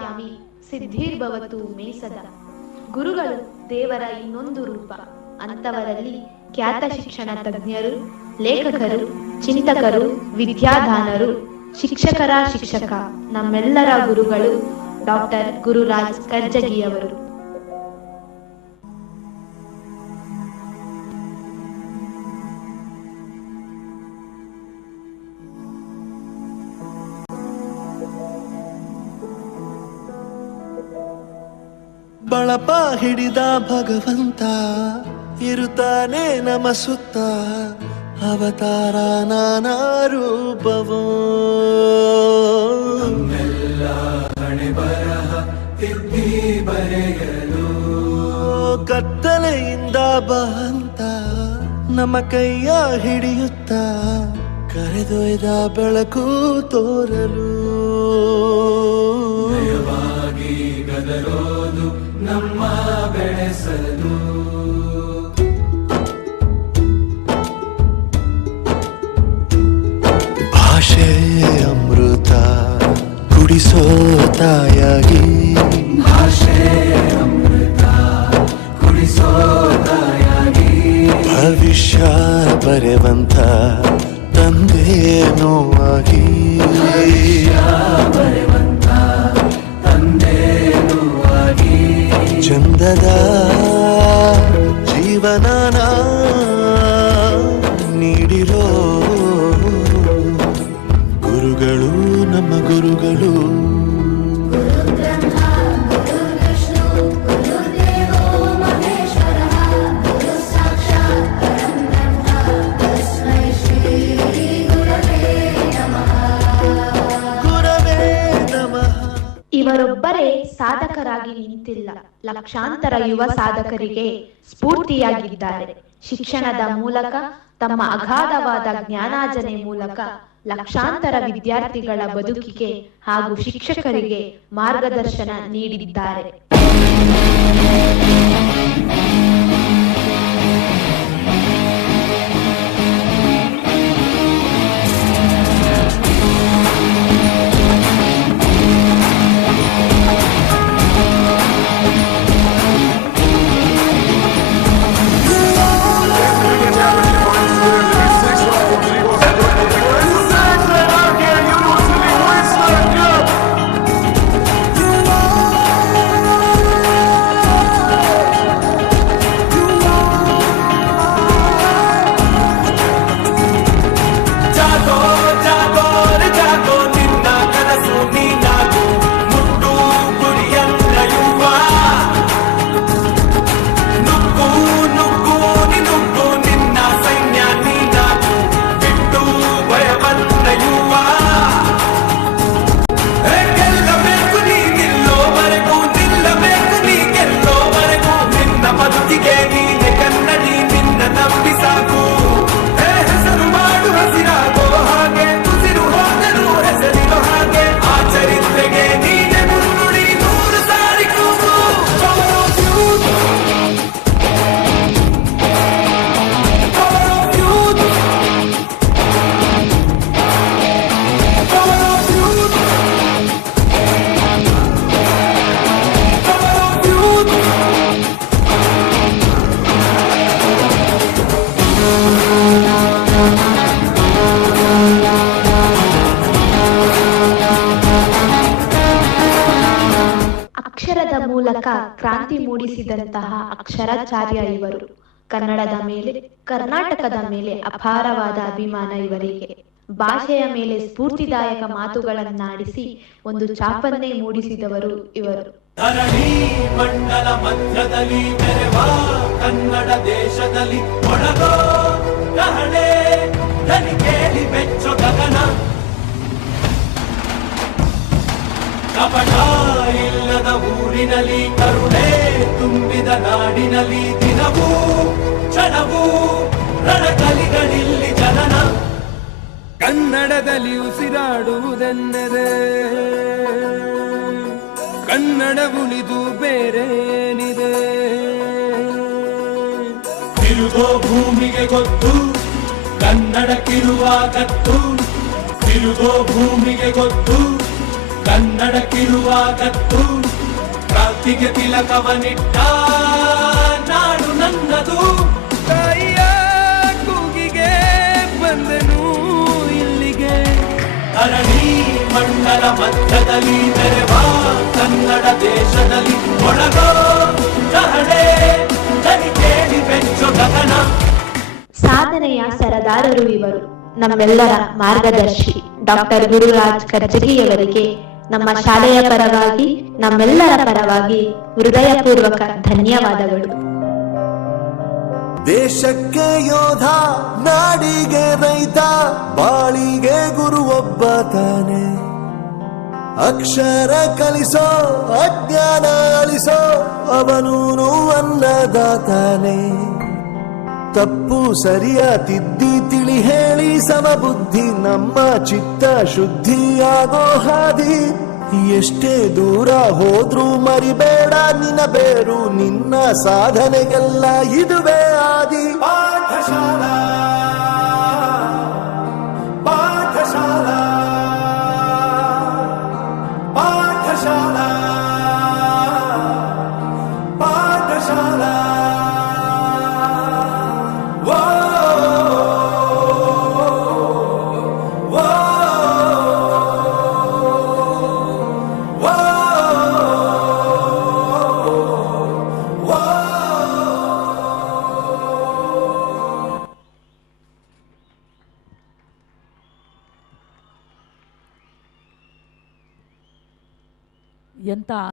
ಪ್ರಣಶ್ಯಾಮಿ ಸಿದ್ಧಿರ್ಭವತು ಮೇ ಸದಾ. ಗುರುಗಳು ದೇವರ ಇನ್ನೊಂದು ರೂಪ. ಅಂತವರಲ್ಲಿ ಖ್ಯಾತ ಶಿಕ್ಷಣ ತಜ್ಞರು, ಲೇಖಕರು, ಚಿಂತಕರು, ವಿದ್ಯಾದಾನರು, ಶಿಕ್ಷಕರ ಶಿಕ್ಷಕ, ನಮ್ಮೆಲ್ಲರ ಗುರುಗಳು ಡಾಕ್ಟರ್ ಗುರುರಾಜ್ ಕರ್ಜಗಿಯವರು. ಬಳಪ ಹಿಡಿದ ಭಗವಂತ ಇರುತ್ತಾನೆ ನಮ ಸುತ್ತ, ಅವತಾರ ನಾನಾ ರೂಪವೋ. ಹಣೆ ಬರಹ ತಿದ್ದಿ ಬರೆಯಲು ಕತ್ತಲೆಯಿಂದ ಬಂತ ನಮ್ಮ ಕೈಯ ಹಿಡಿಯುತ್ತ, ಕರೆದೊಯ್ದ ಬೆಳಕು ತೋರಲು. ನಯವಾಗಿ ಗದರೋದು ನಮ್ಮ ಬೆಳೆಸಲು. ಭಾಷೆ ಅಮೃತ ಕುಡಿಸೋ ತಾಯಾಗಿ, ಭಾಷೆ ಅಮೃತ ಕುಡಿಸೋ ತಾಯಾಗಿ, ಭವಿಷ್ಯ ಬರೆವಂತ ತಂದೇನೋ ಆಗಿ, ಬರೆವಂತ ತಂದೇನೋ ಆಗಿ, ಚಂದದ ಜೀವನನ ನೀಡಿರೋ ಗುರುಗಳು ನಮ್ಮ ಗುರುಗಳು. ಇವರೊಬ್ಬರೇ ಸಾಧಕರಾಗಿ ನಿಂತಿಲ್ಲ, ಲಕ್ಷಾಂತರ ಯುವ ಸಾಧಕರಿಗೆ ಸ್ಫೂರ್ತಿಯಾಗಿದ್ದಾರೆ. ಶಿಕ್ಷಣದ ಮೂಲಕ, ತಮ್ಮ ಅಗಾಧವಾದ ಜ್ಞಾನಾರ್ಜನೆ ಮೂಲಕ ಲಕ್ಷಾಂತರ ವಿದ್ಯಾರ್ಥಿಗಳ ಬದುಕಿಗೆ ಹಾಗೂ ಶಿಕ್ಷಕರಿಗೆ ಮಾರ್ಗದರ್ಶನ ನೀಡಿದ್ದಾರೆ. ಅಕ್ಷರದ ಮೂಲಕ ಕ್ರಾಂತಿ ಮೂಡಿಸಿದಂತಹ ಅಕ್ಷರಾಚಾರ್ಯ ಇವರು. ಕನ್ನಡದ ಮೇಲೆ, ಕರ್ನಾಟಕದ ಮೇಲೆ ಅಪಾರವಾದ ಅಭಿಮಾನ ಇವರಿಗೆ. ಭಾಷೆಯ ಮೇಲೆ ಸ್ಫೂರ್ತಿದಾಯಕ ಮಾತುಗಳನ್ನಾಡಿಸಿ ಒಂದು ಛಾಪನ್ನೇ ಮೂಡಿಸಿದವರು ಇವರು. ಧರಣಿ ಮಂಡಲ ಮಧ್ಯದಲ್ಲಿ ಮೆರೆವ ಕನ್ನಡ ದೇಶದಲ್ಲಿ ಒಳಗೋ ಕಹಳೆ ಧನಿ ಕೇಳಿ ಬೆಚ್ಚೋ ಗಗನ. ಕಪಟ ಇಲ್ಲದ ಊರಿನಲ್ಲಿ, ಕರುಣೆ ತುಂಬಿದ ನಾಡಿನಲ್ಲಿ, ದಿನವೂ ಕ್ಷಣವೂ ರಣಕಲಿಗಳಿಲ್ಲಿ ಜನನ. ಕನ್ನಡದಲ್ಲಿ ಉಸಿರಾಡುವುದೆಂದರೆ ಕನ್ನಡ ಉಳಿದು ಬೇರೇನಿದೆ. ತಿರುಗೋ ಭೂಮಿಗೆ ಗೊತ್ತು ಕನ್ನಡಕ್ಕಿರುವ ಗತ್ತು, ತಿರುಗೋ ಭೂಮಿಗೆ ಗೊತ್ತು ಕನ್ನಡಕ್ಕಿರುವ ಗತ್ತು ಕ್ರಾಂತಿಗೆ ತಿಲಕವನಿಟ್ಟ ನಾಡು ನನ್ನದು. ತಾಯಿಯ ಕೂಗಿಗೆ ಬಂದನು ಇಲ್ಲಿಗೆ, ಧರಣಿ ಮಂಡಲ ಮಧ್ಯದಲ್ಲಿ ತೆರೆವ ಕನ್ನಡ ದೇಶದಲ್ಲಿ ಒಳಗೋ ಚಹಡೆ ದನಿ ಕೇಳಿ ಬೆಚ್ಚು ಗಗನ. ಸಾಧನೆಯ ಸರದಾರರು ಇವರು, ನಮ್ಮೆಲ್ಲರ ಮಾರ್ಗದರ್ಶಿ ಡಾಕ್ಟರ್ ಗುರುರಾಜ್ ಕರ್ಜಗಿಯವರಿಗೆ ನಮ್ಮ ಶಾಲೆಯ ಪರವಾಗಿ ನಮ್ಮೆಲ್ಲರ ಪರವಾಗಿ ಹೃದಯಪೂರ್ವಕ ಧನ್ಯವಾದಗಳು. ದೇಶಕ್ಕೆ ಯೋಧ, ನಾಡಿಗೆ ರೈತ, ಬಾಳಿಗೆ ಗುರು ಒಬ್ಬ ತಾನೆ. ಅಕ್ಷರ ಕಲಿಸೋ, ಅಜ್ಞಾನ ಅಳಿಸೋ, ಅವನೂನು ಅನ್ನದಾತಾನೆ. ತಪ್ಪು ಸರಿಯ ತಿದ್ದಿ ತಿಳಿ ಹೇಳಿ ಸಮಬುದ್ಧಿ ನಮ್ಮ ಚಿತ್ತ ಶುದ್ಧಿಯಾಗೋ ಹಾದಿ. ಎಷ್ಟೇ ದೂರ ಹೋದ್ರೂ ಮರಿಬೇಡ ನಿನ್ನ ಬೇರು, ನಿನ್ನ ಸಾಧನೆಗೆಲ್ಲ ಇದುವೇ ಆದಿ. ಪಾಠಶಾಲಾ ಪಾಠಶಾಲಾ ಪಾಠಶಾಲಾ ಪಾಠಶಾಲಾ. ಎಂತ